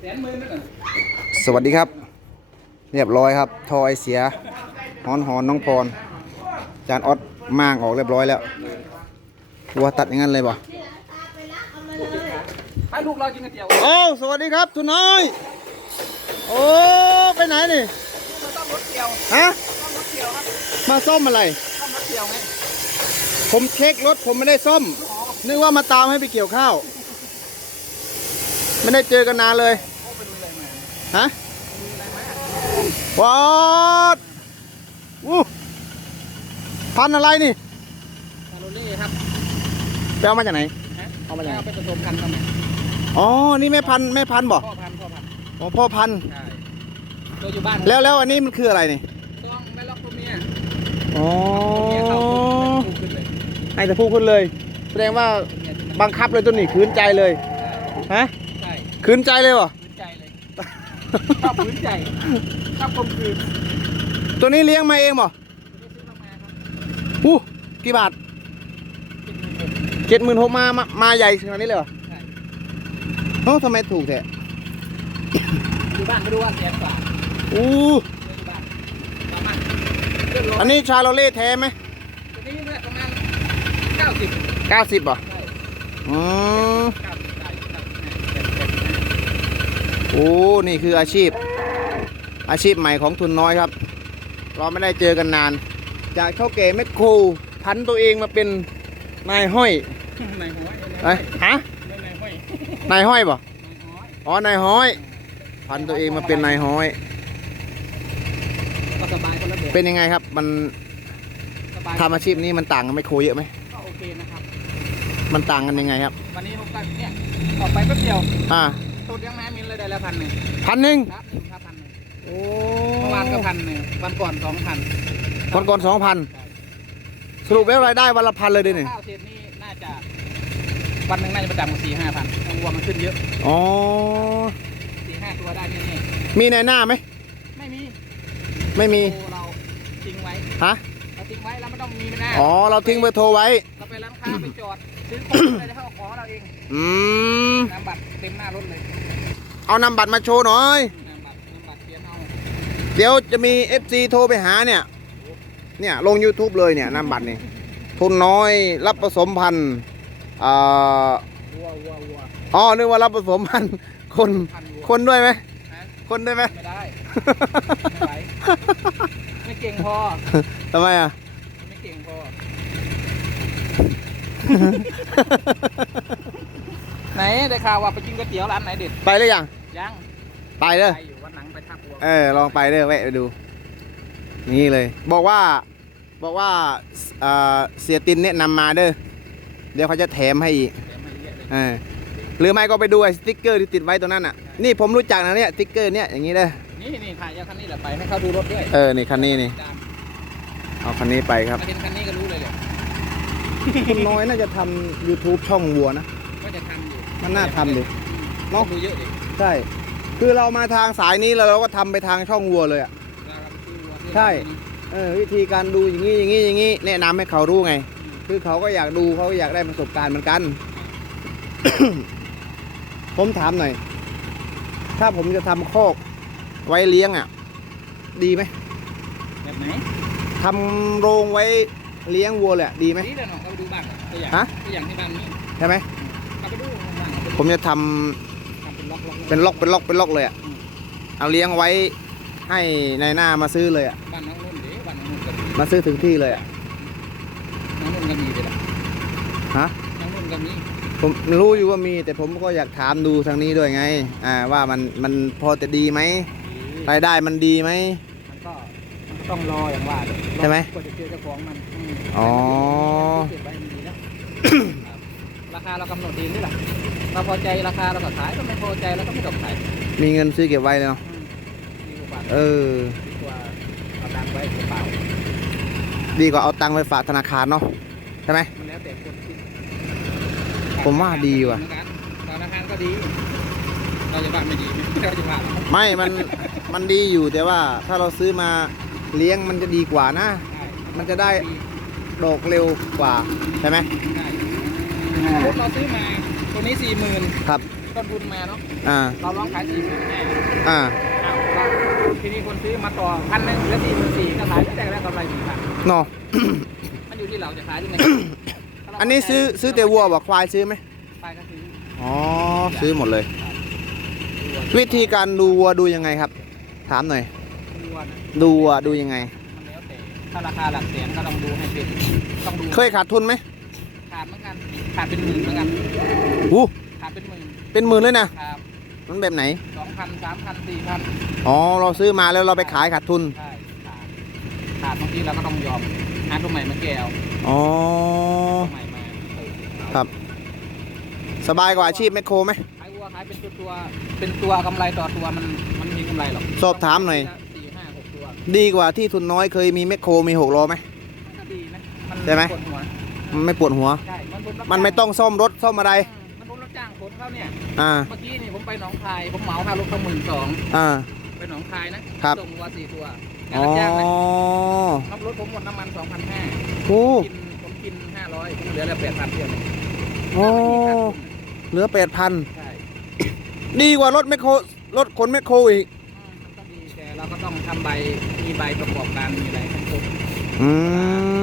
แสนหมื่นนั่นน่ะสวัสดีครับ เรียบร้อยครับทอไอเสียหอนหอนน้องพร จานออดมางออกเรียบร้อยแล้ววัวตัดอย่างนั้นเลยป่ะให้ลูกเรากินก๋วยเตี๋ยวโอ้สวัสดีครับทุนน้อย โอ้ ไปไหนนี่เราต้องรถเกี่ยวฮะต้องรถเกี่ยวครับมาซ่อมอะไรต้องรถเกี่ยวไงผมเช็ครถผมไม่ได้ซ่อม นึกว่ามาตามให้ไปเกี่ยวข้าว ไม่ได้เจอกันนานเลยฮะวอดอู้พันธุ์อะไรนี่คาโรเล่ครับไปเอามาจากไหนฮะเอามาจากไหนเอาไปผสมกันทำไมอ๋อ นี่แม่พันธุ์แม่พันธุ์บ่พ่อพันธุ์พ่อพันธุ์อ๋อพ่อพันธุ์ใช่ตัวอยู่บ้านแล้วแล้วอันนี้มันคืออะไรนี่ต้องไม่ล็อกตัวเมียอ๋อเมียเข้าปุ๊บเป็นคู่ขึ้นเลยให้แต่พูดขึ้นเลย แสดงว่าเมียที่มันบังคับเลยตัวนี้ขืนใจเลยฮะ ใช่ขืนใจเลยบ่พื้นใจเลยชอบพื้นใจชอบคมคืนตัวนี้เลี้ยงมาเองบ่ตัวนี้ซื้อมาครับอู้กี่บาทเจ็ดหมื่นหกมามามาใหญ่ขนาดนี้เลยเหรอใช่เอ้าทำไมถูกแท้อยู่บ้านไม่รู้ว่าแสนกว่าอู้อยู่บ้านประมาณเรื่องรถอันนี้ชาโลเล่แท้ไหมตัวนี้เนี่ยประมาณเก้าสิบเก้าสิบบ่ใช่อืมเก้าสิบได้เก้าสิบห้าเจ็ดเจ็ดห้า โอ้ นี่คืออาชีพ อาชีพใหม่ของทุนน้อยครับ เราไม่ได้เจอกันนาน จากเท่าแก่แมคโครพันตัวเองมาเป็นนายห้อยในหัวเอ้ยฮะในห้อยนายห้อยบ่ในห้อยอ๋อนายห้อย พันตัวเองมาเป็นนายห้อยก็สบายคนละแบบเป็นยังไงครับมันสบายทำอาชีพนี้มันต่างกันแมคโครเยอะไหมก็โอเคนะครับ มันต่างกันยังไงครับ วันนี้ผมก็เนี่ยออกไปแป๊บเดียว อ่า ตูดยังแม่มินเลยได้แล้วพันหนึ่งพันหนึ่งครับหนึ่งครับพันหนึ่งโอ้เมื่อวานก็พันหนึ่งวันก่อนสองพันคนก่อนสองพันสรุปแล้วรายได้วันละพันเลยดิเนี่ยข้าวเศษนี่น่าจะวันหนึ่งน่าจะประจำกว่าสี่ห้าพันวัวมันขึ้นเยอะอ๋อสี่ห้าตัวได้แน่มีในหน้าไหมๆไม่มีไม่มีโอ้เราทิ้งไว้ฮะเราทิ้งไว้เราไม่ต้องมีหน้าอ๋อเราทิ้งเบอร์โทรไว้เราไปร้าน ค้าไปจอดซื้อของอะไรเขาเอาของเราเองอืมนำบัตรเต็มหน้ารถเลยเอานำบัตรมาโชว์หน่อย นำบัตรนำบัตรเขียนเอาเดี๋ยวจะมี FC โทรไปหาเนี่ย เนี่ยลง YouTube เลยเนี่ยนำบัตรนี่ทุนน้อยรับผสมพันธุ์อ่าวัววัววัวอ๋อนึกว่ารับผสมพันธุ์คนพันวัวคนด้วยไหมฮะคนด้วยไหม ไม่ได้ ไม่ไหวไม่เก่งพอทำไมอะ ไม่เก่งพอ ไหนได้ข่าวว่าไปกินก๋วยเตี๋ยวร้านไหนเด็ดไปหรือยังยังไปเด้อไปอยู่วันหลังไปทับวัวเออลองไปเด้อแวะไปดู นี่เลย บอกว่าบอกว่าเอ่อเสียตินเนี่ยนำมาเด้อเดี๋ยวเขาจะแถมให้อีกแถมให้เยอะเลยเออหรือไม่ก็ไปดูไอ้สติ๊กเกอร์ที่ติดไว้ตรงนั้นอะนี่ผมรู้จักนะเนี่ยสติ๊กเกอร์เนี่ยอย่างนี้เลยนี่นี่ขายยาคันนี้แหละไปให้เขาดูรถด้วยเออนี่คันนี้นี่ตามเอาคันนี้ไปครับ มาเห็นคันนี้ก็รู้เลยเลย คุณน้อยน่าจะทำ YouTube ช่องวัวนะว่าจะทำอยู่มันน่าทำดิเนาะเนาะดูเยอะดิใช่ คือเรามาทางสายนี้แล้วเราก็ทำไปทางช่องวัวเลยอะ เราไปซื้อวัวซื้อใช่ เออวิธีการดูอย่างนี้อย่างนี้อย่างนี้แนะนำให้เขารู้ไง คือเขาก็อยากดูเขาก็อยากได้ประสบการณ์เหมือนกัน ผมถามหน่อย ถ้าผมจะทำคอกไว้เลี้ยงอะ ดีไหมแบบไหนทำโรงไว้เลี้ยงวัวเลยอะดีไหมนี่เดี๋ยวหน่อยเราไป ดูบ้านตัวอย่างฮะ ตัวอย่างที่บ้านนี้ใช่ไหมเราไปดูบ้านเราไปดูผมจะทำทำเป็นล็อกล็อกเป็นล็อกเป็นล็อกเป็นล็อกเลยอะเอาเลี้ยงไว้ให้ในายหน้ามาซื้อเลยอะบ้านน้องนุ่นเด้บ้านน้องนุ่นก็มีมาซื้อถึงที่เลยอะน้องนุ่นก็มีเลยล่ะฮะ น้องนุ่นก็มีผมรู้อยู่ว่ามีแต่ผมก็อยากถามดูทางนี้ด้วยไง อ่าว่ามันมันพอจะดีไหมรายได้มันดีไหมมันก็มันก็ต้องรออย่างว่าเดี๋ยวรอใช่ไหมกว่าจะเจอเจ้าของมันมอ๋อ เก็บไว้มันดีแล้วครับราคาเรากำหนดดีนี่แหละเราพอใจราคาเราก็ขายก็ไม่พอใจเราก็ไม่ต้องขายมีเงินซื้อเก็บไว้เลยเนาะอืมดีกว่าเออ ดีกว่าเอาตังค์ไว้เปล่าดีกว่าเอาตังค์ไปฝากธนาคารเนาะใช่ไหม มันแล้วแต่คนคิดผมว่าดีว่ะเหมือนกันธนาคารก็ดีเราจะว่าไม่ดีเราจะว่าเหรอไม่มันมันดีอยู่แต่ว่าถ้าเราซื้อมา เลี้ยงมันจะดีกว่านะใช่มันจะได้ดอกเร็วกว่าใช่ไหมใช่รถเราซื้อมาตัวนี้สี่หมื่นครับต้นทุนมาเนาะอ่าเราลองขายสี่หมื่นห้าอ่าอ้าวเราทีนี้คนซื้อมาต่อพันหนึ่งเหลือสี่หมื่นสี่ก็ขายได้แล้วกำไรสี่พันเนาะมันอยู่ที่เราจะขายยังไงอันนี้ซื้อซื้อแต่วัวบ่ควายซื้อไหมไปก็ซื้ออ๋อซื้อหมดเลยวัววิธีการดูวัวดูยังไงครับ ถามหน่อย วัวนะดูวัวดูยังไง มันแล้วแต่ถ้าราคาหลักแสนก็ต้องดูให้เป็นต้องดูเคยขาดทุนไหมขาดเหมือนกันขาดเป็นหมื่นเหมือนกันอู้ขาดเป็นหมื่นเป็นหมื่นเลยนะครับมันแบบไหน สองพันสามพันสี่พันอ๋อ เราซื้อมาแล้วเราไปขายขาดทุน ใช่ขาดขาดบางทีเราก็ต้องยอมหาตัวใหม่มาแก้วอ๋อ ตัวใหม่มาเติมครับ สบายกว่าอาชีพแมคโครไหม ขายวัวขายเป็นตัวตัวเป็นตัวกำไรต่อตัวมันมันมีกำไรหรอกสอบถามหน่อยสี่ห้าหกตัว ดีกว่าที่ทุนน้อยเคยมีแมคโครมีหกล้อไหมมันก็ดีนะมันใช่ไหม ปวดหัวมันไม่ปวดหัว ใช่มันเป็นรับมันไม่ต้องซ่อมรถซ่อมอะไรมันเป็นรับจ้างขนเขาเนี่ย อ่า เมื่อกี้นี่ผมไปหนองคาย ผมเหมาค่ารถเขาหมื่นสองอ่า ไปหนองคายนะครับ ส่งวัวสี่ตัวงานอ๋อรับจ้างนะขับรถผมหมดน้ำมันสองพันห้าโอ้กินผมกินห้าร้อยผมเหลือแล้วแปดพันเดียวโอ้เหลือแปดพันใช่ดีกว่ารถแมคโครรถขนแมคโครอีกมันก็ดีแต่เราก็ต้องทำใบมีใบประกอบการมีอะไรให้ครบอื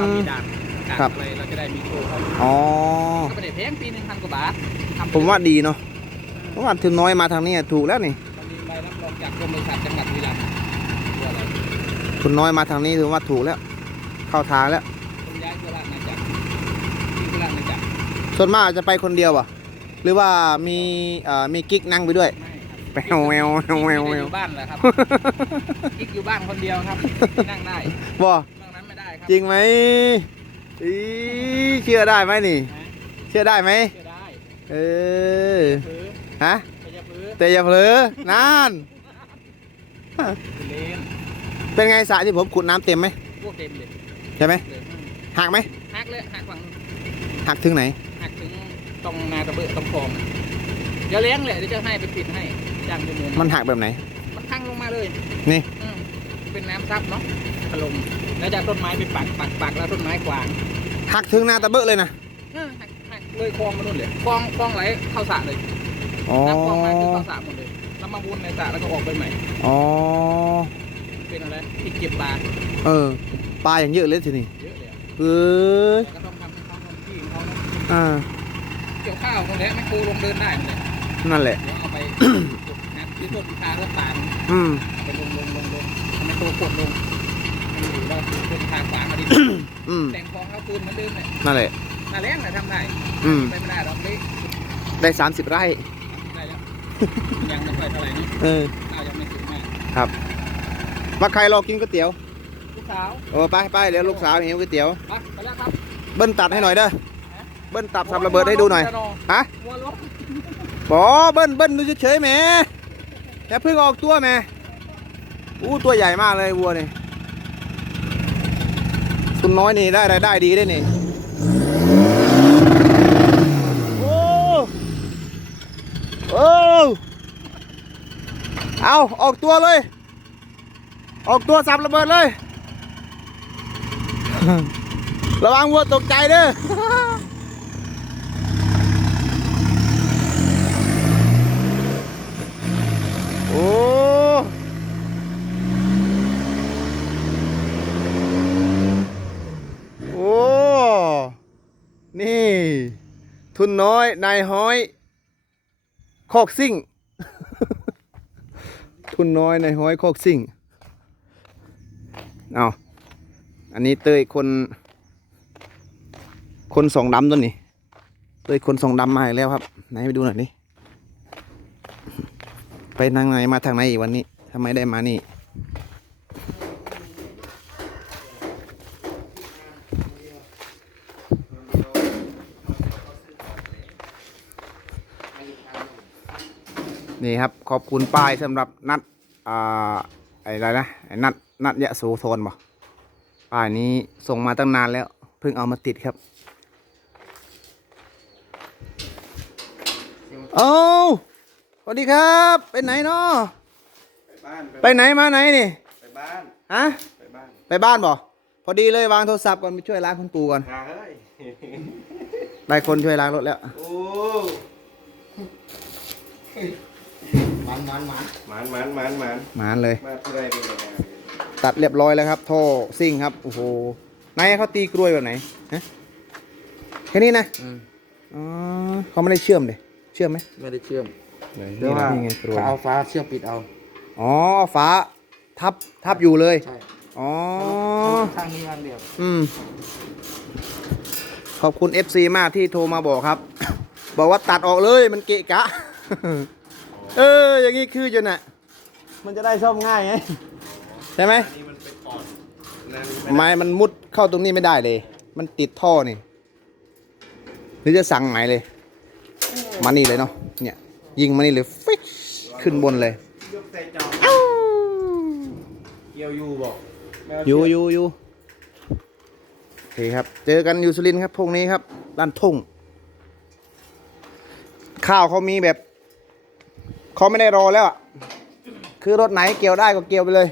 ถ้ามีม ด่านการครับ อะไรเราจะได้มีโชว์เขาอ๋อ ก็ไม่ได้แพงปีหนึ่งพันกว่าบาททำผมว่าดีเนาะผมว่าทุนน้อยมาทางนี้ถูกแล้วนี่มันมีใบรับรองจากกรมบริษัทจังหวัดบุรีรัมย์ตัวอะไรทุนน้อยมาทางนี้ถือว่าถูกแล้ว เข้าทางแล้วคุณย้ายตัวรากมาจากที่ตัวรากมาจากส่วนมากจะไปคนเดียวป่ะ หรือว่ามีเอ่อมีกิ๊กนั่งไปด้วย ไม่ ครับแววแววแววแวว ไม่ได้อยู่บ้านแหละครับ กิ๊กอยู่บ้านคนเดียวครับนั่งได้บ่นอกนั้นไม่ได้ครับจริงไหมอีเชื่อได้ไหมนี่ นะเชื่อได้ไหมเชื่อได้เออพื้นฮะไปจะพื้นแต่อย่าเผลอนานเลนเป็นไงสระที่ผมขุดน้ำเต็มไหมพวกเต็มเลยใช่ไหมเลยหักไหมหักเลยหักฝั่งหักถึงไหน หักถึงตรงนาตะเบะตรงคลองน่ะ เดี๋ยวเลี้ยงแหละเดี๋ยวจะให้ไปปิดให้จ้างจำนวนมันหักแบบไหน มันพังลงมาเลยนี่ อืมเป็นน้ำซับเนาะถล่มแล้วจากต้นไม้ไปปักปักปักแล้วต้นไม้กวางหักถึงหน้าตะเบะเลยนะ เออหักหักเลยคลองมานู่นเลยคลองคลองไหลเข้าสระเลยอ๋อ น้ำคลองมาคือเข้าสระหมดเลยแล้วมาวนในสระแล้วก็ออกไปใหม่ อ๋อ เป็นอะไรที่เก็บปลาเออ ปลาอย่างเยอะเลยทีนี้เยอะเลยอะเออแต่ก็ต้องทำให้เขาทำที่ของเขาเนาะอ่า เกี่ยวข้าวตรงนี้ไม่ครูลงเดินได้หมดเลย นั่นแหละเดี๋ยวเอาไปนะที่ต้นคาแล้วตามอืมเอาไปลงลงลงลงทำให้ตัวกดลงให้มันอยู่แล้วต้นคาขวางเอาดิ อืม แต่งคลองเข้าคืนเหมือนเดิมเลยนั่นแหละหน้าแรงเลยทำได้อืม ไปไม่ได้หรอกเล็กได้สามสิบไร่ ได้แล้ว ยังไม่ค่อยเท่าไหร่นี่เออ ข้าวยังไม่สุกมากครับว่าใครรอกินก๋วยเตี๋ยวลูกสาวโอ้ไปไปเดี๋ยวลูกสาวหิวก๋วยเตี๋ยว ไปไปแล้วครับเบิ้ลตัดให้หน่อยเด้อ เบิ้ลตับสับระเบิดให้ดูหน่อย ฮะมัวรถ บอเบิ้ลเบิ้ลดูเฉยๆแหมอย่าเพิ่งออกตัวแหมอู้ตัวใหญ่มากเลยวัวนี่คุณน้อยนี่ได้รายได้ดีได้นี่โอ้โอ้เอาออกตัวเลย ออกตัวสับระเบิดเลย ระวังวัวตกใจเด้อ โอ้ โอ้ นี่ ทุนน้อย นายห้อยโคอกซิ่ง ทุนน้อย นายห้อยโคอกซิ่ง เอาอันนี้เตยคน คนสองดำตัวนี้ เตยคนสองดำมาอีกแล้วครับ ไหนไปดูหน่อยดิไปทางไหนมาทางไหนอีกวันนี้ทำไมได้มานี่ นี่ครับขอบคุณป้ายสำหรับนัดอ่าไอ้อะไรนะไอ้นัดนัดยะโสธรบ่ป้ายนี้ส่งมาตั้งนานแล้วเพิ่งเอามาติดครับเอ้าสวัสดีครับ ไปไหนเนาะไปบ้านไปไหนมาไหนนี่ไปบ้านฮะไปบ้านไปบ้านบ่พอดีเลยวางโทรศัพท์ก่อนไปช่วยล้างคุณปู่ก่อนหาเฮ้ยได้คนช่วยล้างรถแล้วโอ้ มันมันมันหมานหมานหมานหมานหมานเลย มาที่ไรเป็นยังไงตัดเรียบร้อยแล้วครับ ท่อซิ่งครับ โอ้โหนายเขาตีกลวยแบบไหนฮะแค่นี้นะอ๋อเขาไม่ได้เชื่อมเลยเชื่อมไหมไม่ได้เชื่อมนี่นะนี่ไงกลวย เอาฟ้าเชื่อมปิดเอาอ๋อฝาทับทับอยู่เลย ใช่อ๋อ ข้างนี้ข้างเดียวอืม ขอบคุณ FC มากที่โทรมาบอกครับ บอกว่าตัดออกเลยมันเกะกะ เออ อย่างนี้คือจนน่ะ มันจะได้ซ่อมง่ายไงใช่ไหมนี่มันเป็นอ่อนนั่นไม้มันมุดเข้าตรงนี้ไม่ได้เลย มันติดท่อนี่หรือจะสั่งไหนเลย มานี่เลยเนาะเนี่ย ยิงมานี่เลยฟิกขึ้นบนเลยยกใส่จอเกี่ยวอยู่บอกอยู่อยู่อยู่โอเคครับ เจอกันอยู่สุรินทร์ครับพวกนี้ครับด้านทุ่ง ข้าวเขามีแบบ เขาไม่ได้รอแล้วอะคือรถไหนเกี่ยวได้ก็เกี่ยวไปเลย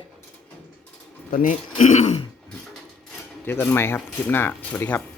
ตอนนี้ เจอกันใหม่ครับ คลิปหน้า สวัสดีครับ